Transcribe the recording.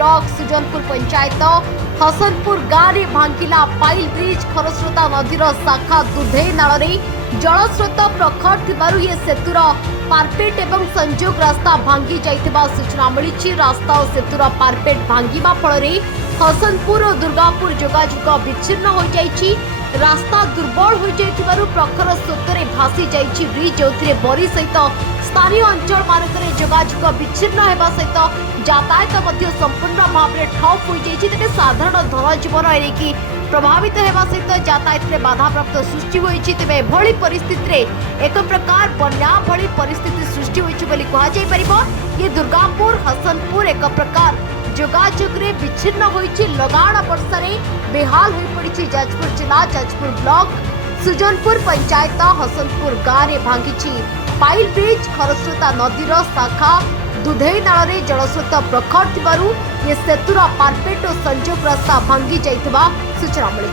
Block सुजनपुर panchayat Hasanpur गाँव में भांगिला pile bridge Kharasrota नदीर शाखा दुधे नाल जलस्रोत प्रखर थिबारु ये सेतुर पारपेट एवं संजोग रास्ता भांगी जाइथिबा सूचना मिली। रास्ता और सेतुर पारपेट भांगिबा फल हसनपुर और दुर्गापुर जोगाजोग विच्छिन्न हो जाइछि। रास्ता दुर्बल हो जाइथिबारु प्रखर स्रोतरे भासी जाइछि ब्रिज जोथिरे बरी सहित स्थानीय अंचल मानकरे जोगाजोग विच्छिन्न हेबा सहित यातायात मध्य संपूर्ण भाव में ठप हो जाइछि। तेबे साधारण धनजीवन एनेकी प्रभावित हेबा सहित यातायात में बाधाप्राप्त सृष्टि होइछि। तेबे एभଳି परिस्थिति एक प्रकार बन्या भଳି परिस्थिति सृष्टि होइछि बोली कहा जाय परिबो। ये दुर्गापुर हसनपुर एक प्रकार जोगाजोग रे विच्छिन्न होइछि। लगाण वर्षा रे बेहाल होई पड़िछि जाजपुर जिला जाजपुर ब्लॉक सुजनपुर पंचायत हसनपुर गाँव में भांगी पाइल ब्रिज खरस्रोता नदीर शाखा दुधई नाल जलस्रोत प्रखर थिबारु ये सेतुर पारपेट और संजोग रास्ता भांगी जाइथिबा सूचना मिली।